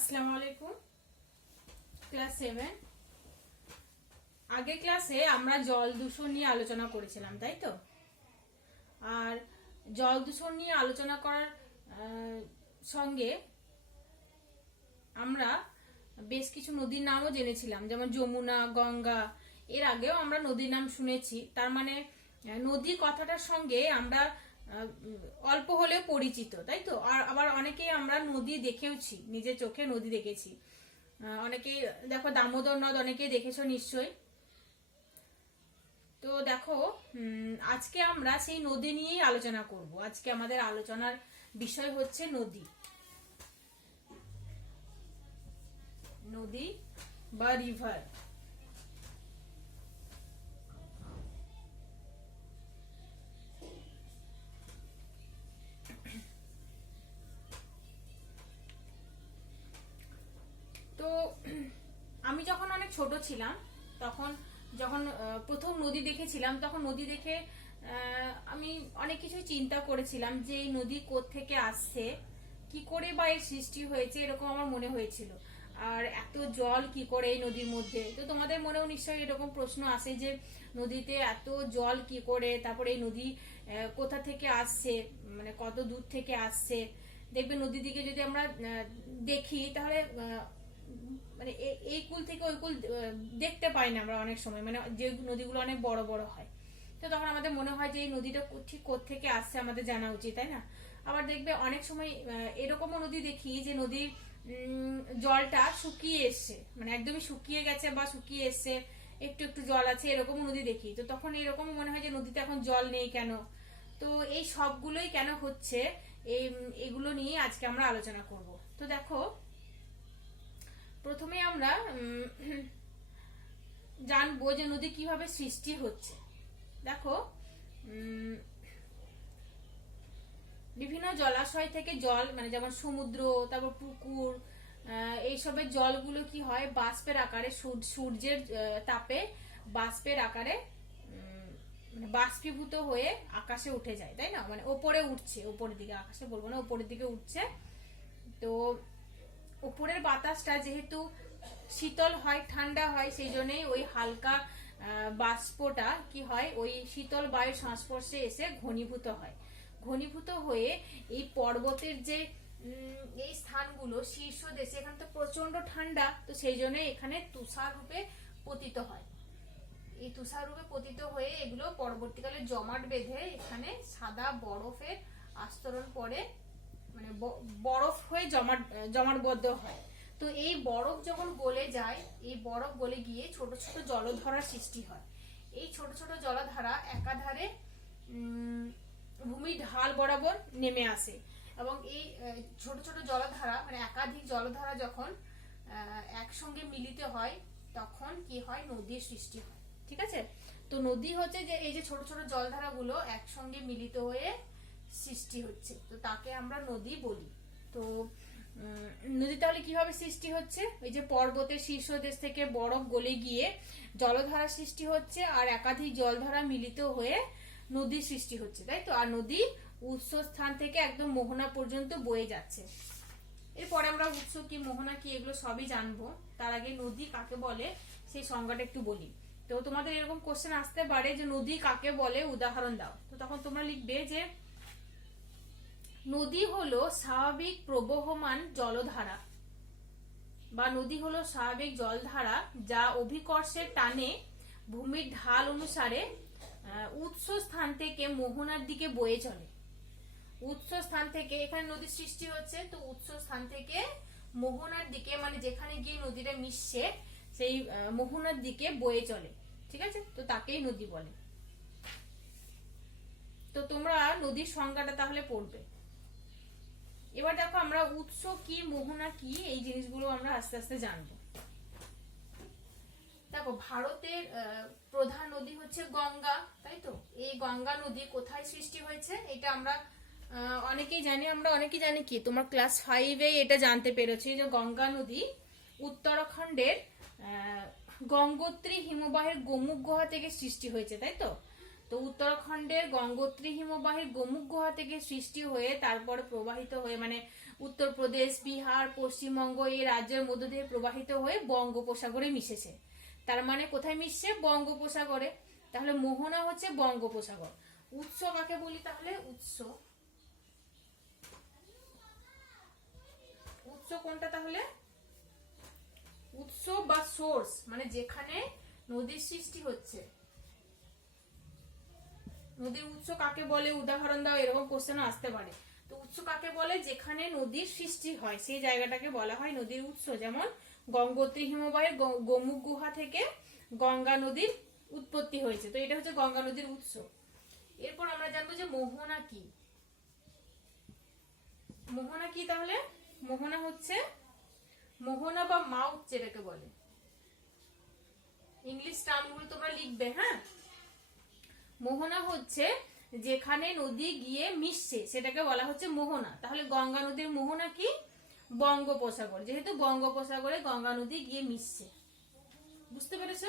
আসসালামু আলাইকুম। ক্লাস 7 আগের ক্লাসে আমরা জল দূষণ নিয়ে আলোচনা করেছিলাম, তাই তো? আর জল দূষণ নিয়ে আলোচনা করার সঙ্গে আমরা বেশ কিছু নদীর নামও জেনেছিলাম, যেমন যমুনা, গঙ্গা। এর আগেও আমরা নদীর নাম শুনেছি। তার মানে নদী কথাটার সঙ্গে আমরা অল্প হলেও পরিচিত, তাই তো? আর আবার অনেকেই আমরা নদী দেখেওছি, নিজের চোখে নদী দেখেছি। অনেকেই দেখো দামোদর নদ অনেকেই দেখেছো নিশ্চয়ই। তো দেখো, আজকে আমরা সেই নদী নিয়েই আলোচনা করব। আজকে আমাদের আলোচনার বিষয় হচ্ছে নদী। নদী বা রিভার। তো আমি যখন অনেক ছোট ছিলাম, তখন যখন প্রথম নদী দেখেছিলাম, তখন নদী দেখে আমি অনেক কিছু চিন্তা করেছিলাম যে এই নদী কোত্থেকে আসছে, কি করে বা এর সৃষ্টি হয়েছে, এরকম আমার মনে হয়েছিল। আর এত জল কি করে এই নদীর মধ্যে? তো তোমাদের মনেও নিশ্চয়ই এরকম প্রশ্ন আসে যে নদীতে এত জল কি করে, তারপরে এই নদী কোথা থেকে আসছে, মানে কত দূর থেকে আসছে। দেখবে নদীর দিকে যদি আমরা দেখি, তাহলে মানে এই কুল থেকে ওই কুল দেখতে পাই না আমরা অনেক সময়, মানে যে নদীগুলো অনেক বড় বড় হয়। তো তখন আমাদের মনে হয় যে এই নদীটা ঠিক কোত্থেকে আসছে আমাদের জানা উচিত, তাই না? আবার দেখবে অনেক সময় এরকমও নদী দেখি যে নদীর জলটা শুকিয়ে এসছে, মানে একদমই শুকিয়ে গেছে বা শুকিয়ে এসছে, একটু একটু জল আছে, এরকমও নদী দেখি। তো তখন এরকম মনে হয় যে নদীতে এখন জল নেই কেন। তো এই সবগুলোই কেন হচ্ছে, এগুলো নিয়ে আজকে আমরা আলোচনা করব। তো দেখো, প্রথমে আমরা জানবো যে নদী কিভাবে সৃষ্টি হচ্ছে। দেখো, বিভিন্ন জলাশয় থেকে জল, মানে যেমন সমুদ্র, তারপর পুকুর, এইসবের জলগুলো কি হয়, বাষ্পের আকারে সূর্যের তাপে বাষ্পের আকারে মানে বাষ্পীভূত হয়ে আকাশে উঠে যায়, তাই না? মানে ওপরে উঠছে, ওপরের দিকে, আকাশে বলবো না, ওপরের দিকে উঠছে। তো উপরের বাতাসটা যেহেতু শীতল হয়, ঠান্ডা হয়, সেই জন্যই ওই হালকা বাষ্পটা কি হয়, ওই শীতল বায়ুর সংস্পর্শে এসে ঘনীভূত হয়। ঘনীভূত হয়ে এই পর্বতের যে এই স্থানগুলো শীর্ষ দেশে, এখানে তো প্রচন্ড ঠান্ডা, তো সেই জন্য এখানে তুষার রূপে পতিত হয়। এই তুষার রূপে পতিত হয়ে এগুলো পরবর্তীকালে জমাট বেঁধে এখানে সাদা বরফের আস্তরণ পড়ে, মানে বরফ হয়ে জমাটবদ্ধ হয়। তো এই বরফ যখন গলে যায়, এই বরফ গলে গিয়ে ছোট ছোট জলধারার সৃষ্টি হয়। এই ছোট ছোট জলধারা একাধারে ভূমির ঢাল বরাবর নেমে আসে, এবং এই ছোট ছোট জলধারা, মানে একাধিক জলধারা যখন একসঙ্গে মিলিত হয়, তখন কি হয়, নদীর সৃষ্টি হয়। ঠিক আছে? তো নদী হচ্ছে যে এই যে ছোট ছোট জলধারাগুলো একসঙ্গে মিলিত হয়ে সৃষ্টি হচ্ছে, তো তাকে আমরা নদী বলি। তো নদী তাহলে কিভাবে সৃষ্টি হচ্ছে? এই যে পর্বতের শীর্ষদেশ থেকে বরফ গলে গিয়ে জলধারা সৃষ্টি হচ্ছে, আর একাধিক জলধারা মিলিত হয়ে নদীর সৃষ্টি হচ্ছে, তাই তো? আর নদী উৎস স্থান থেকে একদম মোহনা পর্যন্ত বয়ে যাচ্ছে। এরপরে আমরা উৎস কি, মোহনা কি, এগুলো সবই জানবো। তার আগে নদী কাকে বলে সেই সংজ্ঞাটা একটু বলি। তো তোমাদের এরকম কোশ্চেন আসতে পারে যে নদী কাকে বলে, উদাহরণ দাও। তো তখন তোমরা লিখবে যে নদী হলো স্বাভাবিক প্রবহমান জলধারা, বা নদী হলো স্বাভাবিক জলধারা যা অভিকর্ষের টানে ভূমির ঢাল অনুসারে উৎস স্থান থেকে মোহনার দিকে বয়ে চলে। উৎস স্থান থেকে এখানে নদীর সৃষ্টি হচ্ছে, তো উৎস স্থান থেকে মোহনার দিকে, মানে যেখানে গিয়ে নদীটা মিশছে সেই মোহনার দিকে বয়ে চলে। ঠিক আছে? তো তাকেই নদী বলে। তো তোমরা নদীর সংজ্ঞাটা তাহলে পড়বে। এবার দেখো, আমরা উৎস কি, মোহনা কি, এই জিনিসগুলো আমরা আস্তে আস্তে জানবো। দেখো, ভারতের প্রধান নদী হচ্ছে গঙ্গা, তাই তো? এই গঙ্গা নদী কোথায় সৃষ্টি হয়েছে এটা আমরা অনেকেই জানি। আমরা অনেকেই জানি কি, তোমার ক্লাস 5-এ এটা জানতে পেরেছি যে গঙ্গা নদী উত্তরাখণ্ডের গঙ্গোত্রী হিমবাহের গোমুখ গুহা থেকে সৃষ্টি হয়েছে, তাই তো? তো উত্তরাখণ্ডের গঙ্গোত্রী হিমবাহের গোমুখ গুহা থেকে সৃষ্টি হয়ে তারপরে প্রবাহিত হয়ে মানে উত্তরপ্রদেশ, বিহার, পশ্চিমবঙ্গ এই রাজ্যের মধ্য দিয়ে প্রবাহিত হয়ে বঙ্গোপসাগরে মিশেছে। তার মানে কোথায় মিশছে? বঙ্গোপসাগরে। তাহলে মোহনা হচ্ছে বঙ্গোপসাগর। উৎস কাকে বলি তাহলে? উৎস কোনটা তাহলে? উৎস বা সোর্স মানে যেখানে নদীর সৃষ্টি হচ্ছে। নদীর উৎস কাকে বলে? উদাহরণ দাও, এরকম কোশ্চেনও আসতে পারে। তো উৎস কাকে বলে? যেখানে নদীর সৃষ্টি হয় সেই জায়গাটাকে বলা হয় নদীর উৎস। যেমন গঙ্গোত্রী হিমবাহের গোমুখ গুহা থেকে গঙ্গা নদীর উৎপত্তি হয়েছে, তো এটা হচ্ছে গঙ্গা নদীর উৎস। এরপর আমরা জানবো যে মোহনা কি। মোহনা কি তাহলে? মোহনা হচ্ছে, মোহনা বা মাউথ যেটাকে বলে, ইংলিশ টার্মগুলো তোমরা লিখবে। হ্যাঁ, মোহনা হচ্ছে যেখানে নদী গিয়ে মিশছে সেটাকে বলা হচ্ছে মোহনা। তাহলে গঙ্গা নদীর মোহনা কি? বঙ্গোপসাগর, যেহেতু বঙ্গোপসাগরে গঙ্গা নদী গিয়ে মিশছে। বুঝতে পেরেছ?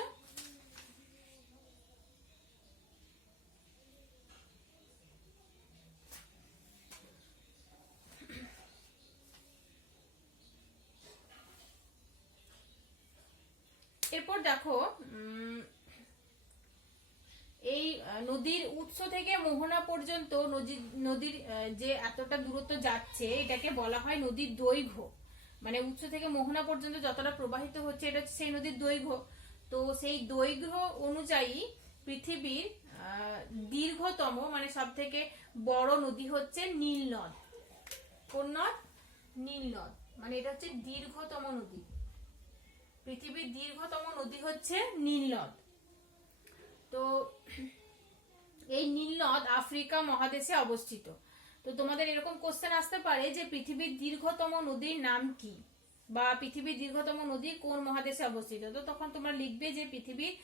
এরপর দেখো এই নদীর উৎস থেকে মোহনা পর্যন্ত নদীর যে এতটা দূরত্ব যাচ্ছে এটাকে বলা হয় নদীর দৈর্ঘ্য। মানে উৎস থেকে মোহনা পর্যন্ত যতটা প্রবাহিত হচ্ছে এটা হচ্ছে সেই নদীর দৈর্ঘ্য। তো সেই দৈর্ঘ্য অনুযায়ী পৃথিবীর দীর্ঘতম মানে সব থেকে বড় নদী হচ্ছে নীল নদ। কোন নদ? নীল নদ। মানে এটা হচ্ছে দীর্ঘতম নদী। পৃথিবীর দীর্ঘতম নদী হচ্ছে নীল নদ। তো এই নীল নদ আফ্রিকা মহাদেশে অবস্থিত। তো তোমাদের এরকম কোশ্চেন আসতে পারে যে পৃথিবীর দীর্ঘতম নদীর নাম কি, বা পৃথিবীর দীর্ঘতম নদী কোন মহাদেশে অবস্থিত। তো তখন তোমরা লিখবে যে পৃথিবীর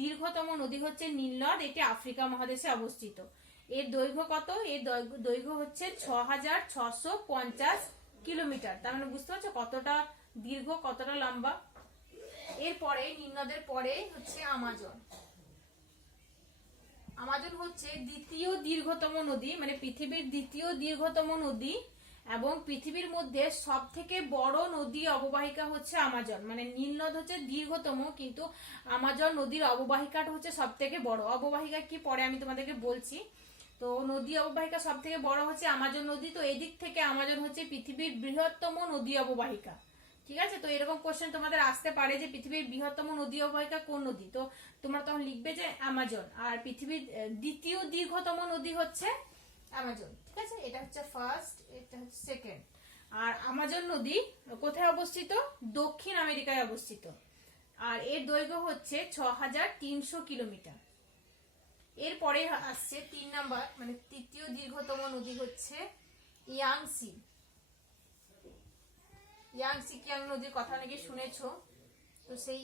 দীর্ঘতম নদী হচ্ছে নীল নদ, এটি আফ্রিকা মহাদেশে অবস্থিত। এর দৈর্ঘ্য কত? এর দৈর্ঘ্য হচ্ছে 6650 কিলোমিটার। তার মানে বুঝতে পারছো কতটা দীর্ঘ, কতটা লম্বা। এরপরে নীল নদের পরে হচ্ছে আমাজন। আমাজন হচ্ছে দ্বিতীয় দীর্ঘতম নদী, মানে পৃথিবীর দ্বিতীয় দীর্ঘতম নদী এবং পৃথিবীর মধ্যে সব থেকে বড় নদী অববাহিকা হচ্ছে আমাজন। মানে নীল নদ হচ্ছে দীর্ঘতম, কিন্তু আমাজন নদীর অববাহিকাটা হচ্ছে সব থেকে বড়। অববাহিকা কি পরে আমি তোমাদেরকে বলছি। তো নদী অববাহিকা সব থেকে বড় হচ্ছে আমাজন নদী। তো এদিক থেকে আমাজন হচ্ছে পৃথিবীর বৃহত্তম নদী অববাহিকা। ঠিক আছে? তো এরকম কোশ্চেন তোমাদের আসতে পারে যে পৃথিবীর বৃহত্তম নদী অববাহিকা কোন নদী। তো তোমরা তখন লিখবে যে আমাজন। আর পৃথিবীর দ্বিতীয় দীর্ঘতম নদী হচ্ছে আমাজন। ঠিক আছে? এটা হচ্ছে ফার্স্ট, এটা হচ্ছে সেকেন্ড। আর আমাজন নদী কোথায় অবস্থিত? দক্ষিণ আমেরিকায় অবস্থিত। আর এর দৈর্ঘ্য হচ্ছে 6300 কিলোমিটার। এরপরে আসছে 3 নাম্বার, মানে তৃতীয় দীর্ঘতম নদী হচ্ছে ইয়াংসি। ইয়াংসি কিয়াং নদীর কথা নাকি শুনেছো। তো সেই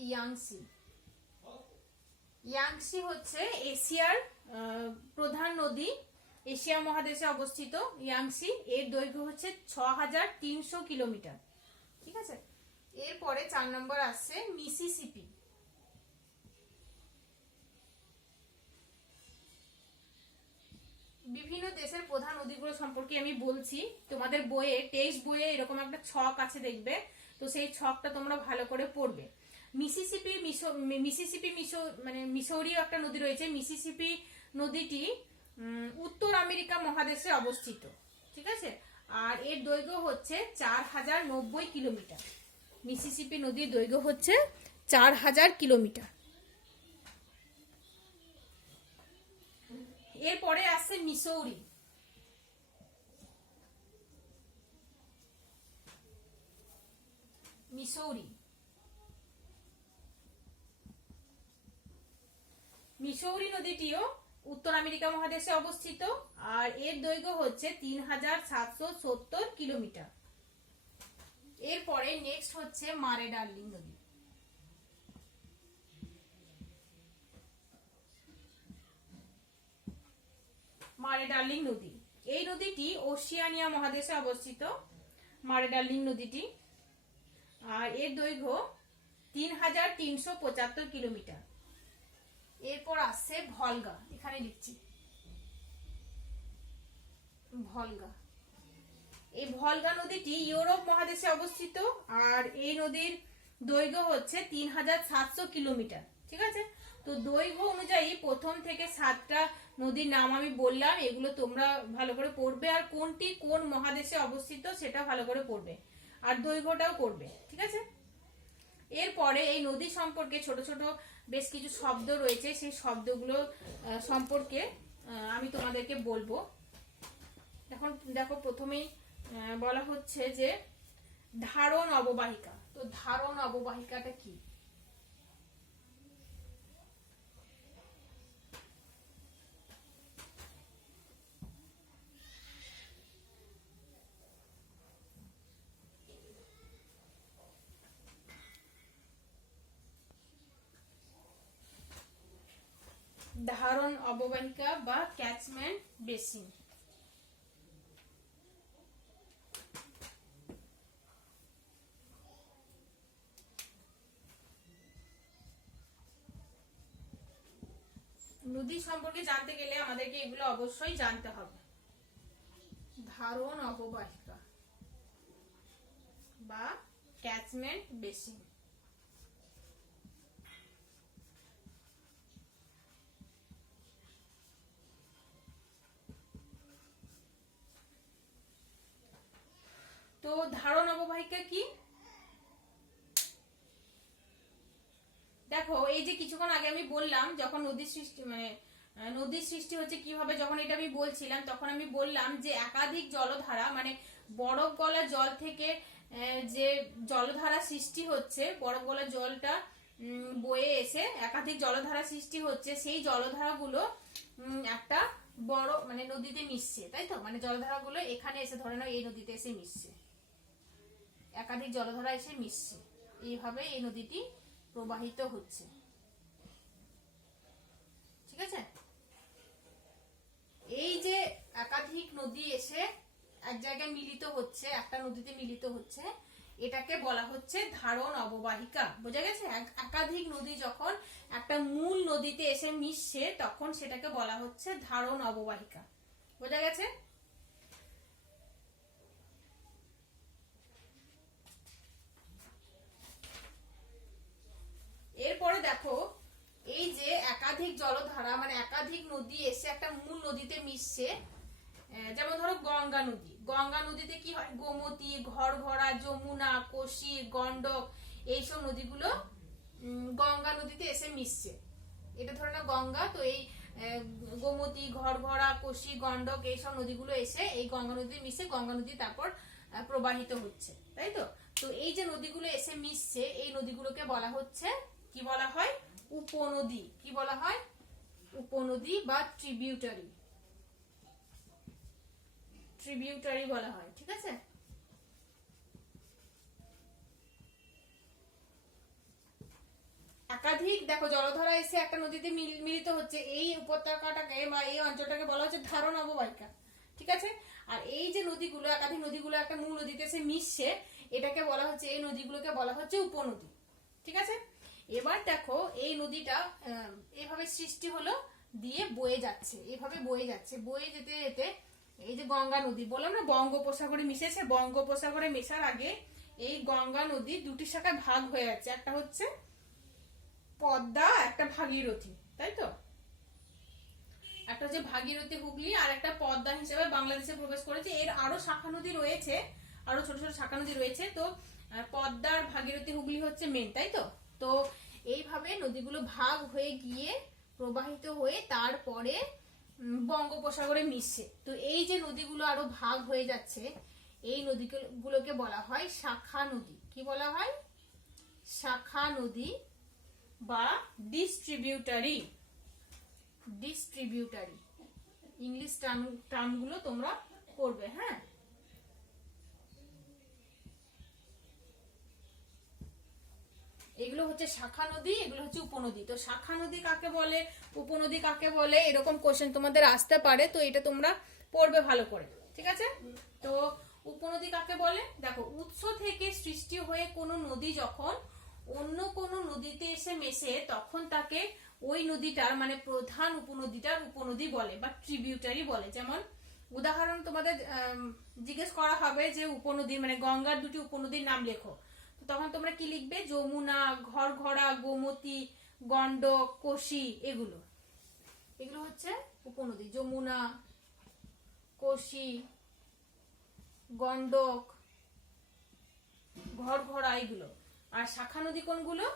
ইয়াংসি হচ্ছে এশিয়ার প্রধান নদী, এশিয়া মহাদেশে অবস্থিত ইয়াংসি। এর দৈর্ঘ্য হচ্ছে 6300 কিলোমিটার। ঠিক আছে? এরপরে 4 নম্বর আসছে মিসিসিপি। বিভিন্ন দেশের প্রধান নদীগুলো সম্পর্কে আমি বলছি। তোমাদের বইয়ে, টেক্সট বইয়ে এরকম একটা ছক আছে দেখবে, তো সেই ছকটা তোমরা ভালো করে পড়বে। মিসিসিপি মানে মিসৌরিও একটা নদী রয়েছে। মিসিসিপি নদীটি উত্তর আমেরিকা মহাদেশে অবস্থিত। ঠিক আছে? আর এর দৈর্ঘ্য হচ্ছে 4090 কিলোমিটার। মিসিসিপি নদীর দৈর্ঘ্য হচ্ছে 4000 কিলোমিটার। এরপরে আসছে মিসৌরি। মিসৌরি নদীটিও উত্তর আমেরিকা মহাদেশে অবস্থিত। আর এর দৈর্ঘ্য হচ্ছে 3770 কিলোমিটার। এরপরে নেক্সট হচ্ছে মারে ডার্লিং নদী। মারে ডার্লিং নদী, এই নদীটি ওশিয়ানিয়া মহাদেশে অবস্থিত। মারে ডার্লিং নদীটি, আর এর দৈর্ঘ্য 3375 কিলোমিটার। এরপর আসছে ভলগা, এখানে লিখছি। ভলগা। এই ভলগা নদীটি ইউরোপ মহাদেশে অবস্থিত, আর এই নদীর দৈর্ঘ্য হচ্ছে 3700 কিলোমিটার। ঠিক আছে, তো দৈর্ঘ্য অনুযায়ী প্রথম থেকে 7টা নদীর নাম আমি বললাম, এগুলো তোমরা ভালো করে পড়বে, আর কোনটি কোন মহাদেশে অবস্থিত সেটা ভালো করে পড়বে, আর দৈর্ঘ্যটাও পড়বে। ঠিক আছে, এরপরে এই নদী সম্পর্কে ছোট ছোট বেশ কিছু শব্দ রয়েছে, সেই শব্দগুলো সম্পর্কে আমি তোমাদেরকে বলবো। এখন দেখো, প্রথমেই বলা হচ্ছে যে ধারণ অববাহিকা। তো ধারণ অববাহিকাটা কি? ধারণ অববাহিকা বা ক্যাচমেন্ট বেসিন। নদী সম্পর্কে জানতে গেলে আমাদেরকে এগুলো অবশ্যই জানতে হবে। ধারণ অববাহিকা বা ক্যাচমেন্ট বেসিন। তো ধারণ অববাহিকা কি? দেখো, এই যে কিছুক্ষণ আগে আমি বললাম, যখন নদীর সৃষ্টি নদীর সৃষ্টি হচ্ছে কিভাবে, যখন এটা আমি বলছিলাম তখন আমি বললাম যে একাধিক জলধারা, মানে বরফ গলা জল থেকে যে জলধারা সৃষ্টি হচ্ছে, বরফ গলা জলটা বয়ে এসে একাধিক জলধারা সৃষ্টি হচ্ছে, সেই জলধারাগুলো একটা বড় মানে নদীতে মিশছে, তাই তো? মানে জলধারাগুলো এখানে এসে, ধরে নাও এই নদীতে এসে মিশছে, একাধিক জলধারা এসে মিশছে, এইভাবে এই নদীটি প্রবাহিত হচ্ছে। ঠিক আছে, এই যে একাধিক নদী এসে এক জায়গায় মিলিত হচ্ছে, একটা নদীতে মিলিত হচ্ছে, এটাকে বলা হচ্ছে ধারণ অববাহিকা। বোঝা গেছে? একাধিক নদী যখন একটা মূল নদীতে এসে মিশছে তখন সেটাকে বলা হচ্ছে ধারণ অববাহিকা। বোঝা গেছে? এরপরে দেখো, এই যে একাধিক জলধারা মানে একাধিক নদী এসে একটা মূল নদীতে মিশছে, যেমন ধরো গঙ্গা নদী। গঙ্গা নদীতে কি হয়? গোমতী, ঘরঘরা, যমুনা, কোশি, গন্ডক, এইসব নদীগুলো গঙ্গা নদীতে এসে মিশছে। এটা ধরে না গঙ্গা, তো এই গোমতী, ঘরঘরা, কোশি, গন্ডক এইসব নদীগুলো এসে এই গঙ্গা নদীতে মিশে গঙ্গা নদী তারপর প্রবাহিত হচ্ছে, তাই তো? তো এই যে নদীগুলো এসে মিশছে, এই নদীগুলোকে বলা হচ্ছে, কি বলা হয়? উপনদী। কি বলা হয়? উপনদী বা ট্রিবিউটারি। ট্রিবিউটারি বলা হয়। ঠিক আছে, একাধিক দেখো জলধারা এসে একটা নদীতে মিলিত হচ্ছে, এই উপত্যকাটাকে বা এই অঞ্চলটাকে বলা হচ্ছে ধারণ অববাহিকা। ঠিক আছে, আর এই যে নদীগুলো, একাধিক নদীগুলো একটা মূল নদীতে এসে মিশছে, এটাকে বলা হচ্ছে, এই নদীগুলোকে বলা হচ্ছে উপনদী। ঠিক আছে, এবার দেখো এই নদীটা এভাবে সৃষ্টি হলো, দিয়ে বয়ে যাচ্ছে, এভাবে বয়ে যাচ্ছে, বয়ে যেতে যেতে এই যে গঙ্গা নদী বললাম না বঙ্গোপসাগরে মিশেছে, বঙ্গোপসাগরে মেশার আগে এই গঙ্গা নদী দুটি শাখায় ভাগ হয়ে যাচ্ছে, একটা হচ্ছে পদ্মা, একটা ভাগীরথী, তাই তো? একটা হচ্ছে ভাগীরথী হুগলি, আর একটা পদ্মা হিসেবে বাংলাদেশে প্রবেশ করেছে। এর আরো শাখা নদী রয়েছে, আরো ছোট ছোট শাখা নদী রয়েছে, তো পদ্মার ভাগীরথী হুগলি হচ্ছে মেন, তাই তো? তো এইভাবে নদীগুলো ভাগ হয়ে গিয়ে প্রবাহিত হয়ে তারপরে বঙ্গোপসাগরে মিশছে। তো এই যে নদীগুলো আরো ভাগ হয়ে যাচ্ছে, এই নদীগুলোকে বলা হয় শাখা নদী। কি বলা হয়? শাখা নদী বা ডিস্ট্রিবিউটারি। ডিস্ট্রিবিউটারি ইংলিশ টার্মগুলো তোমরা পড়বে। হ্যাঁ, এগুলো হচ্ছে শাখা নদী, এগুলো হচ্ছে উপনদী। তো শাখা নদী কাকে বলে, উপনদী কাকে বলে, এরকম কোশ্চেন তোমাদের আসতে পারে, তো এটা তোমরা পড়বে ভালো করে। ঠিক আছে, তো উপনদী কাকে বলে? দেখো, উৎস থেকে সৃষ্টি হয়ে কোনো নদী যখন অন্য কোনো নদীতে এসে মেশে, তখন তাকে ওই নদীটার মানে প্রধান উপনদীটার উপনদী বলে বা ট্রিবিউটারি বলে। যেমন উদাহরণ তোমাদের জিজ্ঞেস করা হবে যে উপনদী মানে গঙ্গার দুটি উপনদীর নাম লেখো, তো তখন তোমরা কি লিখবে? যমুনা, ঘরঘরা, গোমতী, গন্ডক, কোশি, এগুলো এগুলো হচ্ছে উপনদী। যমুনা, কোশি, গন্ডক, ঘরঘরা, এগুলো। আর শাখা নদী কোনগুলো?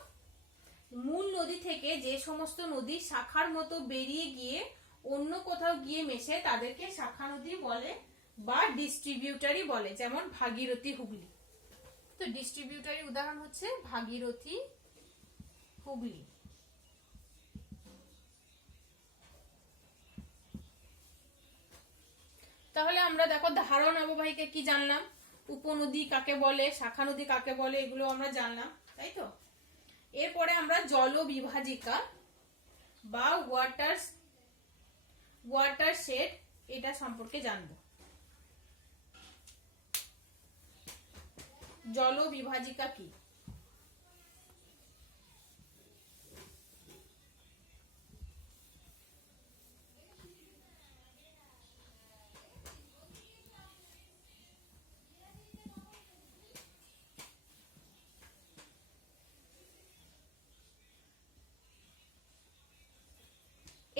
মূল নদী থেকে যে সমস্ত নদী শাখার মতো বেরিয়ে গিয়ে অন্য কোথাও গিয়ে মেশে তাদেরকে শাখা নদী বলে বা ডিস্ট্রিবিউটারি বলে, যেমন ভাগীরথী, হুগলি। তো ডিস্ট্রিবিউটারি উদাহরণ হচ্ছে ভাগীরথী, হুগলি। তাহলে আমরা দেখো ধারণ অববাহিকা কি জানলাম, উপনদী কাকে বলে, শাখা নদী কাকে বলে, এগুলো আমরা জানলাম, তাই তো। এরপরে আমরা জল বিভাজিকা বা ওয়াটারশেড এটা সম্পর্কে জানবো। জল বিভাজিকা কি?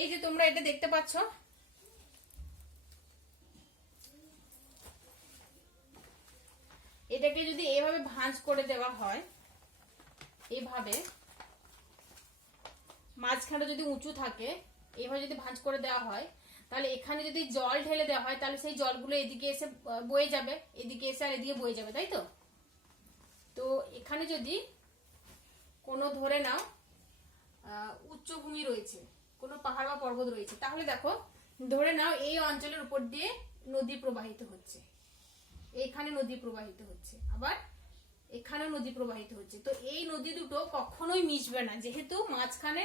এই যে তোমরা এটা দেখতে পাচ্ছ, এটাকে যদি এভাবে ভাঁজ করে দেওয়া হয়, এভাবে মাঝখানে যদি উঁচু থাকে, এভাবে যদি ভাঁজ করে দেওয়া হয়, তাহলে এখানে যদি জল ঢেলে দেওয়া হয় তাহলে সেই জলগুলো এদিকে এসে বয়ে যাবে, এদিকে এসে আর এদিকে বয়ে যাবে, তাই তো। তো এখানে যদি কোনো ধরে নাও উচ্চভূমি রয়েছে, কোনো পাহাড় বা পর্বত রয়েছে, তাহলে দেখো ধরে নাও এই অঞ্চলের উপর দিয়ে নদী প্রবাহিত হচ্ছে, এইখানে নদী প্রবাহিত হচ্ছে, আবার এখানেও নদী প্রবাহিত হচ্ছে। তো এই নদী দুটো কখনোই মিশবে না, যেহেতু মাঝখানে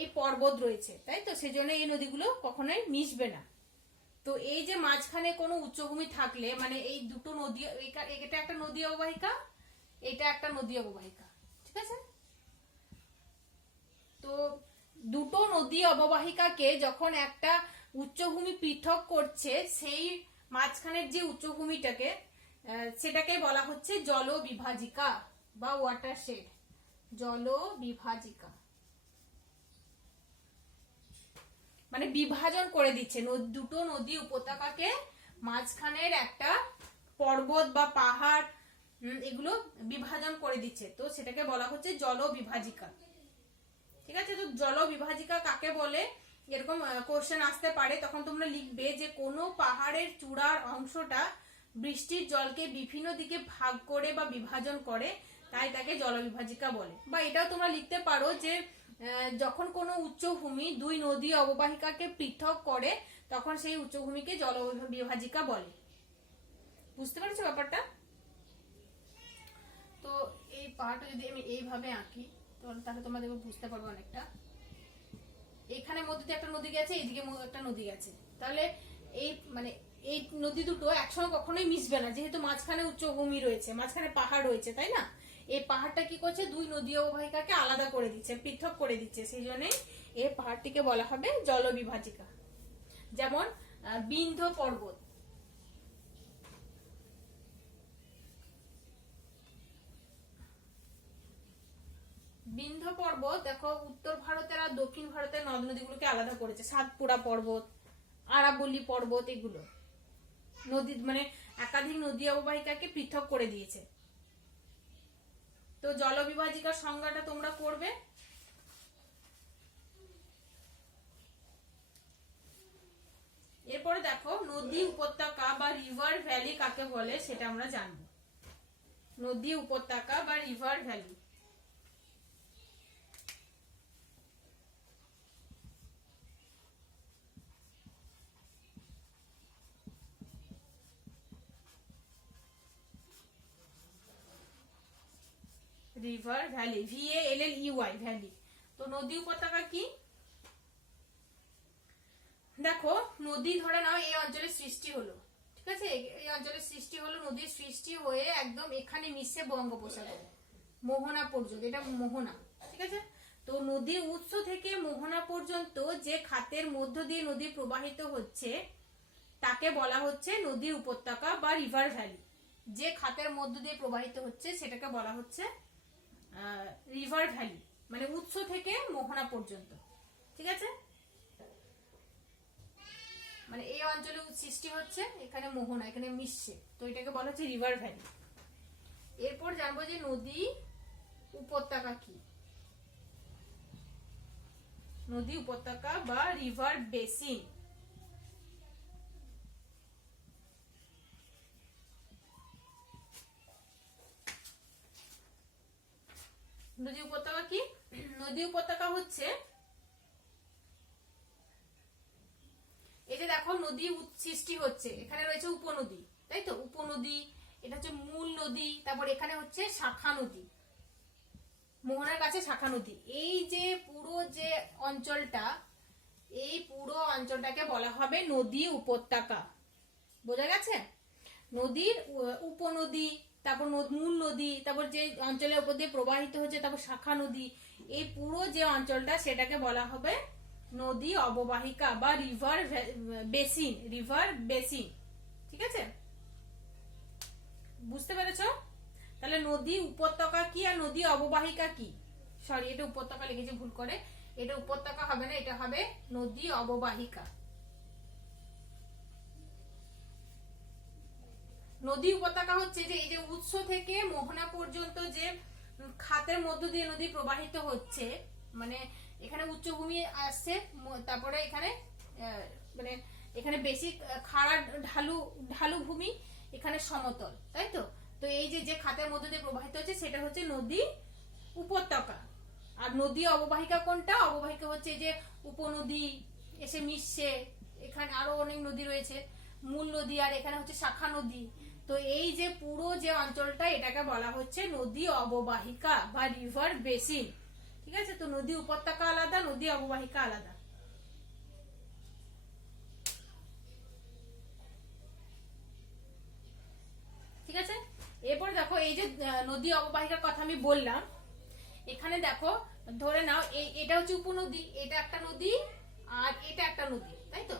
এই পর্বত রয়েছে, তাই তো, সেজন্য এই নদীগুলো কখনোই মিশবে না। তো এই যে মাঝখানে কোনো উচ্চভূমি থাকলে মানে এই দুটো নদী, এটা একটা নদী অববাহিকা, এটা একটা নদী অববাহিকা, ঠিক আছে। তো দুটো নদী অববাহিকাকে যখন একটা উচ্চভূমি পৃথক করছে, সেই মাঝখানের যে উচ্চভূমিটাকে সেটাকে বলা হচ্ছে জল বিভাজিকা বা ওয়াটারশেড। জল বিভাজিকা মানে বিভাজন করে দিচ্ছে, দুটো নদী উপত্যকাকে মাঝখানের একটা পর্বত বা পাহাড় এগুলো বিভাজন করে দিচ্ছে, তো সেটাকে বলা হচ্ছে জল বিভাজিকা, ঠিক আছে। তো জল বিভাজিকা কাকে বলে এরকম কোশ্চেন আসতে পারে, তখন তোমরা লিখবে যে কোনো পাহাড়ের চূড়ার অংশটা বৃষ্টির জলকে বিভিন্ন দিকে ভাগ করে বা বিভাজন করে, তাই তাকে জল বিভাজিকা বলে। বা এটাও তোমরা লিখতে পারো যে যখন কোনো উচ্চভূমি দুই নদী অববাহিকাকে পৃথক করে তখন সেই উচ্চভূমিকে জল বিভাজিকা বলে। বুঝতে পারছো ব্যাপারটা? তো এই পাহাড়টা যদি আমি এইভাবে আঁকি তাহলে তোমরা দেখো বুঝতে পারবে অনেকটা। এখানে মধ্যে একটা নদী গেছে, এইদিকে একটা নদী গেছে, তাহলে এই মানে এই নদী দুটো একসঙ্গে কখনোই মিশবে না, যেহেতু মাঝখানে উচ্চভূমি রয়েছে, মাঝখানে পাহাড় রয়েছে, তাই না। এই পাহাড়টা কি করছে, দুই নদী অববাহিকাকে আলাদা করে দিচ্ছে, পৃথক করে দিচ্ছে, সেই জন্যই এই পাহাড়টিকে বলা হবে জল বিভাজিকা। যেমন বিন্ধ্য পর্বত, বিন্ধ্য পর্বত দেখো উত্তর ভারতের আর দক্ষিণ ভারতের নদ নদীগুলোকে আলাদা করেছে। সাতপুরা পর্বত, আরাবল্লী পর্বত, এগুলো নদী মানে একাধিক নদী অববাহিকাকে পৃথক করে দিয়েছে। তো জল বিভাজিকার সংজ্ঞাটা তোমরা করবে। এরপরে দেখো নদী উপত্যকা বা রিভার ভ্যালি কাকে বলে সেটা আমরা জানবো। নদী উপত্যকা বা river valley, river valley, VALLEY valley. তো নদী উপত্যকা কি? দেখো নদী ধরে নাও এই অঞ্চলে সৃষ্টি হলো, ঠিক আছে, এই অঞ্চলে সৃষ্টি হলো, নদীর সৃষ্টি হয়ে একদম এখানে মিশে বঙ্গোপসাগরে মোহনা পর্যন্ত, এটা মোহনা, ঠিক আছে। তো নদীর উৎস থেকে মোহনা পর্যন্ত যে খাতের মধ্য দিয়ে নদী প্রবাহিত হচ্ছে তাকে বলা হচ্ছে নদীর উপত্যকা বা রিভার ভ্যালি। যে খাতের মধ্য দিয়ে প্রবাহিত হচ্ছে সেটাকে বলা হচ্ছে রিভার ভ্যালি, মানে উৎস থেকে মোহনা পর্যন্ত। ঠিক আছে, মানে এই অঞ্চলে সৃষ্টি হচ্ছে, এখানে মোহনা, এখানে মিশছে, তো এটাকে বলা হচ্ছে রিভার ভ্যালি। এরপর জানবো যে নদী উপত্যকা কি। নদী উপত্যকা বা রিভার বেসিন। নদী উপত্যকা কি? নদী উপত্যকা হচ্ছে, এই যে দেখো নদী সৃষ্টি হচ্ছে, এখানে রয়েছে উপনদী, তাই তো, উপনদী, এটা হচ্ছে মূল নদী, তারপর এখানে হচ্ছে শাখা নদী, মোহনার কাছে শাখা নদী। এই যে পুরো যে অঞ্চলটা, এই পুরো অঞ্চলটাকে বলা হবে নদী উপত্যকা। বোঝা গেছে? নদীর উপনদী, তারপর মূল নদী, তারপর যে অঞ্চলের উপর দিয়ে প্রবাহিত হচ্ছে, তারপর শাখা নদী, এই পুরো যে অঞ্চলটা সেটাকে বলা হবে নদী অববাহিকা বা রিভার বেসিন, রিভার বেসিন। ঠিক আছে, বুঝতে পেরেছো? তাহলে নদী উপত্যকা কি আর নদী অববাহিকা কি? সরি, এটা উপত্যকা লিখেছি ভুল করে, এটা উপত্যকা হবে না, এটা হবে নদী অববাহিকা। নদী উপত্যকা হচ্ছে যে এই যে উৎস থেকে মোহনা পর্যন্ত যে খাতের মধ্য দিয়ে নদী প্রবাহিত হচ্ছে, মানে এখানে উচ্চভূমি আসছে, তারপরে এখানে মানে এখানে বেশি খাড়া ঢালু ঢালু ভূমি, এখানে সমতল, তাই তো। তো এই যে যে খাতের মধ্য দিয়ে প্রবাহিত হচ্ছে সেটা হচ্ছে নদী উপত্যকা। আর নদী অববাহিকা কোনটা? অববাহিকা হচ্ছে যে উপনদী এসে মিশছে, এখানে আরো অনেক নদী রয়েছে, মূল নদী, আর এখানে হচ্ছে শাখা নদী। তো এই যে পুরো যে অঞ্চলটা, এটাকে বলা হচ্ছে নদী অববাহিকা বা রিভার বেসিন। ঠিক আছে, তো নদী উপত্যকা আলাদা, নদী অববাহিকা আলাদা। ঠিক আছে, এরপর দেখো এই যে নদী অববাহিকার কথা আমি বললাম, এখানে দেখো ধরে নাও এটা হচ্ছে উপনদী, এটা একটা নদী, আর এটা একটা নদী, তাই তো।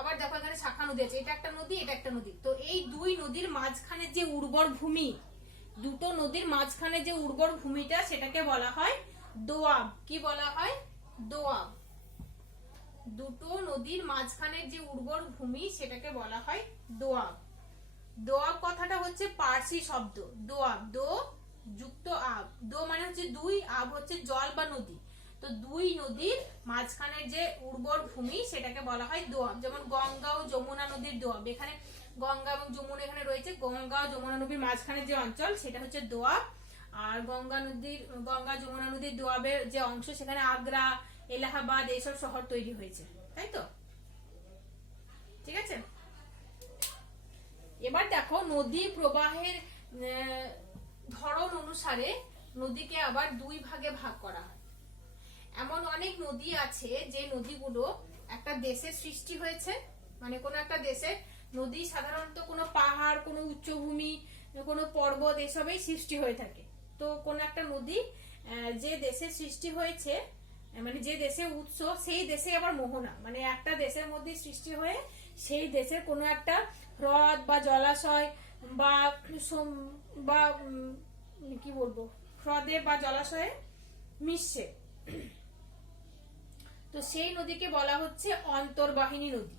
আবার দেখো এখানে শাখা নদী আছে, এটা একটা নদী, এটা একটা নদী। তো এই দুই নদীর মাঝখানে যে উর্বর ভূমি, দুটো নদীর মাঝখানে যে উর্বর ভূমিটা, সেটাকে বলা হয় দোআব। কি বলা হয়? দোআব। দুটো নদীর মাঝখানে যে উর্বর ভূমি, সেটাকে বলা হয় দোআব। দোআব কথাটা হচ্ছে পার্সি শব্দ, দোআব, দো যুক্ত আব, দো মানে হচ্ছে দুই, আব হচ্ছে জল বা নদী। তো দুই নদীর মাঝখানের যে উর্বর ভূমি, সেটাকে বলা হয় দোআব। যেমন গঙ্গা ও যমুনা নদীর দোআব, এখানে গঙ্গা এবং যমুনা এখানে রয়েছে, গঙ্গা ও যমুনা নদীর মাঝখানে যে অঞ্চল সেটা হচ্ছে দোআব। আর গঙ্গা যমুনা নদীর দোআবের যে অংশ, সেখানে আগ্রা, এলাহাবাদ এইসব শহর তৈরি হয়েছে, তাই তো। ঠিক আছে, এবার দেখো নদী প্রবাহের ধরন অনুসারে নদীকে আবার দুই ভাগে ভাগ করা হয়। এমন অনেক নদী আছে যে নদীগুলো একটা দেশের সৃষ্টি হয়েছে, মানে কোনো একটা দেশের নদী সাধারণত কোনো পাহাড়, কোনো উচ্চভূমি, কোনো পর্বত এসবেই সৃষ্টি হয়ে থাকে। তো কোনো একটা নদী যে দেশে সৃষ্টি হয়েছে, মানে যে দেশে উৎস, সেই দেশে আবার মোহনা, মানে একটা দেশের মধ্যে সৃষ্টি হয়ে সেই দেশের কোনো একটা হ্রদ বা জলাশয় বা কি বলবো, হ্রদে বা জলাশয়ে মিশছে, তো সেই নদীকে বলা হচ্ছে অন্তর্বাহিনী নদী।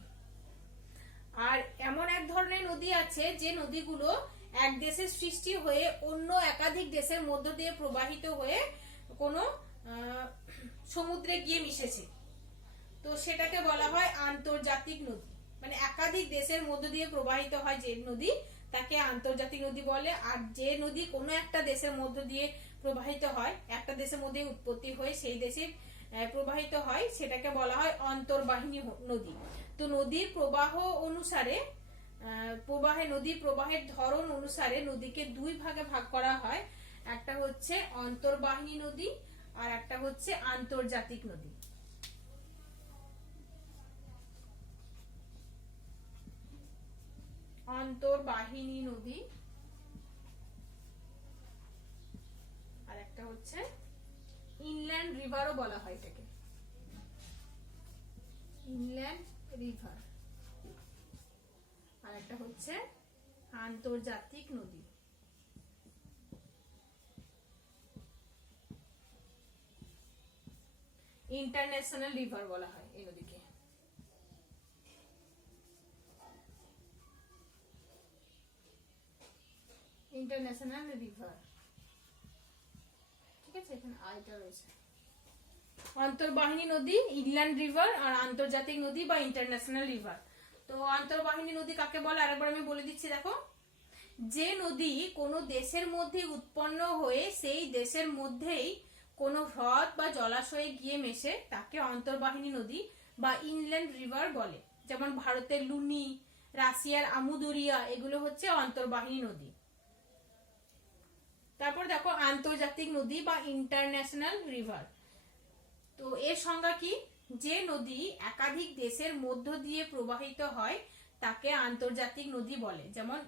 আর এমন এক ধরনের নদী আছে যে নদীগুলো এক দেশের সৃষ্টি হয়ে অন্য একাধিক দেশের মধ্য দিয়ে প্রবাহিত হয়ে কোনো সমুদ্রে গিয়ে মিশেছে, তো সেটাকে বলা হয় আন্তর্জাতিক নদী। মানে একাধিক দেশের মধ্য দিয়ে প্রবাহিত হয় যে নদী, তাকে আন্তর্জাতিক নদী বলে। আর যে নদী কোনো একটা দেশের মধ্য দিয়ে প্রবাহিত হয়, একটা দেশের মধ্যে উৎপত্তি হয়ে সেই দেশে প্রবাহিত হয়, সেটাকে বলা হয় অন্তর্বাহিনী নদী। তো নদীর প্রবাহ অনুসারে, নদীর প্রবাহের ধরন অনুসারে নদীকে দুই ভাগে ভাগ করা হয়। একটা হচ্ছে অন্তর্বাহিনী নদী আর একটা হচ্ছে আন্তর্জাতিক নদী। অন্তর্বাহিনী নদী আর একটা হচ্ছে ইনল্যান্ড রিভারও বলা হয় এটাকে, ইনল্যান্ড রিভার। আর একটা হচ্ছে আন্তর্জাতিক নদী। ইন্টারন্যাশনাল রিভার বলা হয় এই নদীকে। ইন্টারন্যাশনাল রিভার, ঠিক আছে, এখানে আইটা রয়েছে। অন্তর্বাহিনী নদী, ইনল্যান্ড রিভার, আর আন্তর্জাতিক নদী বা ইন্টারন্যাশনাল রিভার। তো অন্তর্বাহিনী নদী কাকে বলে আরেকবার আমি বলে দিচ্ছি, দেখো। যে নদী কোনো দেশের মধ্যে উৎপন্ন হয়ে সেই দেশের মধ্যেই কোনো হ্রদ বা জলাশয়ে গিয়ে মেশে তাকে অন্তর্বাহিনী নদী বা ইনল্যান্ড রিভার বলে। যেমন ভারতের লুনি, রাশিয়ার আমুদরিয়া, এগুলো হচ্ছে অন্তর্বাহিনী নদী। তারপর দেখো আন্তর্জাতিক নদী বা ইন্টারন্যাশনাল রিভার। তো এর সংজ্ঞা কি? যে নদী একাধিক দেশের মধ্য দিয়ে প্রবাহিত হয় তাকে আন্তর্জাতিক নদী বলে। যেমন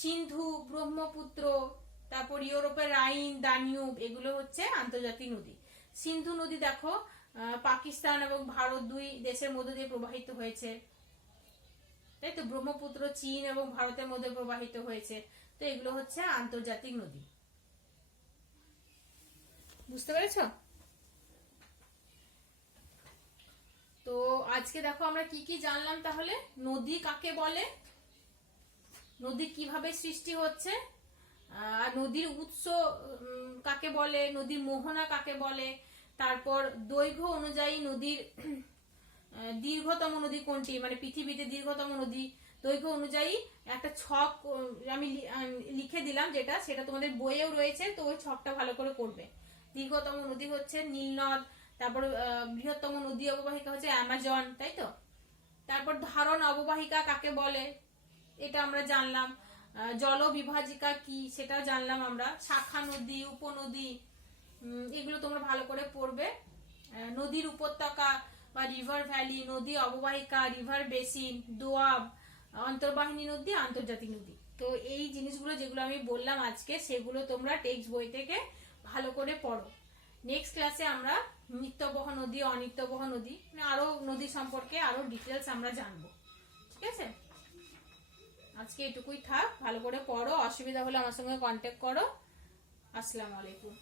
সিন্ধু, ব্রহ্মপুত্র, তারপর ইউরোপের রাইন, দানিউব, এগুলো হচ্ছে আন্তর্জাতিক নদী। সিন্ধু নদী দেখো পাকিস্তান এবং ভারত দুই দেশের মধ্য দিয়ে প্রবাহিত হয়েছে, তাই তো। ব্রহ্মপুত্র চীন এবং ভারতের মধ্যে প্রবাহিত হয়েছে। তো এগুলো হচ্ছে আন্তর্জাতিক নদী। বুঝতে পেরেছ? তো আজকে দেখো আমরা কি কি জানলাম তাহলে। নদী কাকে বলে, নদী কিভাবে সৃষ্টি হচ্ছে, আর নদীর উৎস কাকে বলে, নদীর মোহনা কাকে বলে, তারপর দৈর্ঘ্য অনুযায়ী নদীর দীর্ঘতম নদী কোনটি, মানে পৃথিবীতে দীর্ঘতম নদী, দৈর্ঘ্য অনুযায়ী একটা ছক আমি লিখে দিলাম, যেটা সেটা তোমাদের বইয়েও রয়েছে, তো ওই ছকটা ভালো করে করবে। দীর্ঘতম নদী হচ্ছে নীলনদ, তারপর বৃহত্তম নদী অববাহিকা হচ্ছে অ্যামাজন, তাই তো। তারপর ধারণ অববাহিকা কাকে বলে এটা আমরা জানলাম। জল বিভাজিকা কি সেটাও জানলাম আমরা। শাখা নদী, উপনদী, এগুলো তোমরা ভালো করে পড়বে। নদীর উপত্যকা বা রিভার ভ্যালি, নদী অববাহিকা, রিভার বেসিন, দোয়াব, অন্তর্বাহিনী নদী, আন্তর্জাতিক নদী। তো এই জিনিসগুলো যেগুলো আমি বললাম আজকে, সেগুলো তোমরা টেক্সট বই থেকে ভালো করে পড়ো। নেক্সট ক্লাসে আমরা নিত্যবহ নদী, অনিত্যবহ নদী, মানে আরো নদী সম্পর্কে আরো ডিটেলস আমরা জানবো, ঠিক আছে। আজকে এটুকুই থাক, ভালো করে পড়ো। অসুবিধা হলে আমার সঙ্গে কন্ট্যাক্ট করো। আসসালামু আলাইকুম।